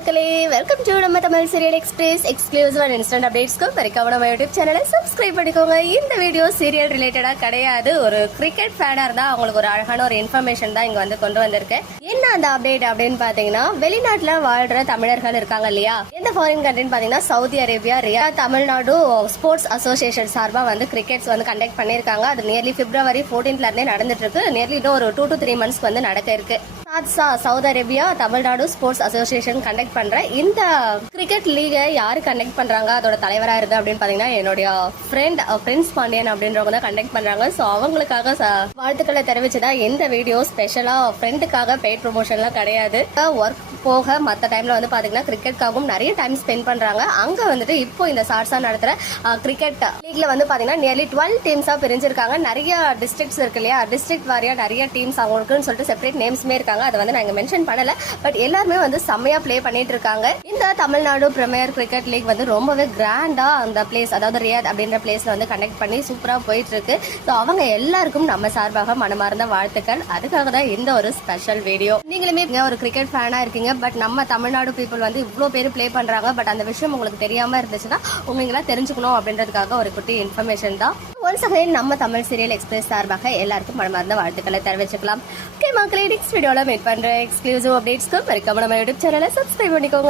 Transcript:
மக்களே welcome to நம்ம Tamil serial express exclusive and instant அப்டேட்ஸ்க்கு மறக்காம நம்ம யூடியூப் சேனலை சப்ஸ்கிரைப் பண்ணிக்கோங்க. இந்த வீடியோ சீரியல் ரிலேட்டடாக கிடையாது. ஒரு கிரிக்கெட் ஃபேனாக இருந்தால் அவங்களுக்கு ஒரு அழகான ஒரு இன்ஃபர்மேஷன் தான் இங்கே வந்து கொண்டு வந்திருக்கேன் என்ன அந்த அப்டேட் அப்படின்னு பார்த்தீங்கன்னா வெளிநாட்டில் வாழ்கிற தமிழர்கள் இருக்காங்க இல்லையா? எந்த ஃபாரின் கண்ட்ரின்னு பார்த்தீங்கன்னா சவுதி அரேபியா ரியா தமிழ்நாடு ஸ்போர்ட்ஸ் அசோசியேஷன் சார்பாக வந்து கிரிக்கெட்ஸ் வந்து கண்டக்ட் பண்ணியிருக்காங்க. அது நியர்லி பிப்ரவரி 14th நடந்துட்டு இருக்கு. நியர்லி இன்னும் ஒரு டூ டு த்ரீ மந்த்ஸ் வந்து நடக்க இருக்கு. சாத்சா Saudi Arabia Tamil Nadu sports association conduct பண்ற இந்த கிரிக்கெட் லீகை யாரு கண்டக்ட் பண்றாங்க? அதோட தலைவரா இருக்கு அப்படின்னு பாத்தீங்கன்னா என்னுடைய ஃப்ரெண்ட் பிரின்ஸ் பாண்டியன் அப்படின்றவங்க தான் கண்டக்ட் பண்றாங்க. ஸோ அவங்களுக்காக ச- வாழ்த்துக்களை தெரிவிச்சுதான் இந்த வீடியோ ஸ்பெஷலா ஃப்ரெண்டுக்காக பெய்ட் ப்ரொமோஷன்லாம் கிடையாது. ஒர்க் போக மற்ற டைம்ல வந்து பாத்தீங்கன்னா கிரிக்கெட்காகவும் நிறைய டைம் ஸ்பெண்ட் பண்றாங்க. அங்க வந்துட்டு இப்போ இந்த சார்ஸா நடத்துற கிரிக்கெட் லீக்ல வந்து பாத்தீங்கன்னா நியர்லி டுவெல் டீம்ஸா பிரிஞ்சிருக்காங்க. நிறைய டிஸ்ட்ரிக்ட்ஸ் இருக்கு இல்லையா? டிஸ்ட்ரிக்ட் வாரியா நிறைய டீம்ஸ் அவங்களுக்குன்னு சொல்லிட்டு செப்பரேட் நேம்ஸ்மே இருக்காங்க. அதை வந்து நான் மென்ஷன் பண்ணல. பட் எல்லாருமே வந்து செம்மையா ப்ளே பண்ணிட்டு இருக்காங்க. இந்த தமிழ்நாடு பிரீமியர் கிரிக்கெட் லீக் வந்து ரொம்பவே கிராண்டா அந்த பிளேஸ் அதாவது ரியாத் அப்படின்ற பிளேஸ்ல வந்து கனெக்ட் பண்ணி சூப்பரா போயிட்டு இருக்கு. ஸோ அவங்க எல்லாருக்கும் நம்ம சார்பாக மனமார்ந்த வாழ்த்துக்கள். அதுக்காக தான் இந்த ஒரு ஸ்பெஷல் வீடியோ நீங்களுமே ஒரு கிரிக்கெட் ஃபேனா இருக்கீங்க. பட் நம்ம தமிழ்நாடு பீப்புள் வந்து இவ்வளோ பேர் ப்ளே பண்றாங்க. பட் அந்த விஷயம் உங்களுக்கு தெரியாம இருந்துச்சுன்னா உங்களா தெரிஞ்சுக்கணும் அப்படின்றதுக்காக ஒரு குட்டி இன்ஃபர்மேஷன் தான். ஒன்ஸ் அகைன் நம்ம தமிழ் சீரியல் எக்ஸ்பிரஸ் சார்பாக எல்லாருக்கும் மனமார்ந்த வாழ்த்துக்களை தெரிவிச்சுக்கலாம். ஓகே மக்களே நெக்ஸ்ட் வீடியோவில் மீட் பண்ற எக்ஸ்க்ளூசிவ் அப்டேட்ஸ்க்கு மறக்காம நம்ம யூடியூப் சேனலை சப்ஸ்கிரைப் பண்ணிக்கோங்க.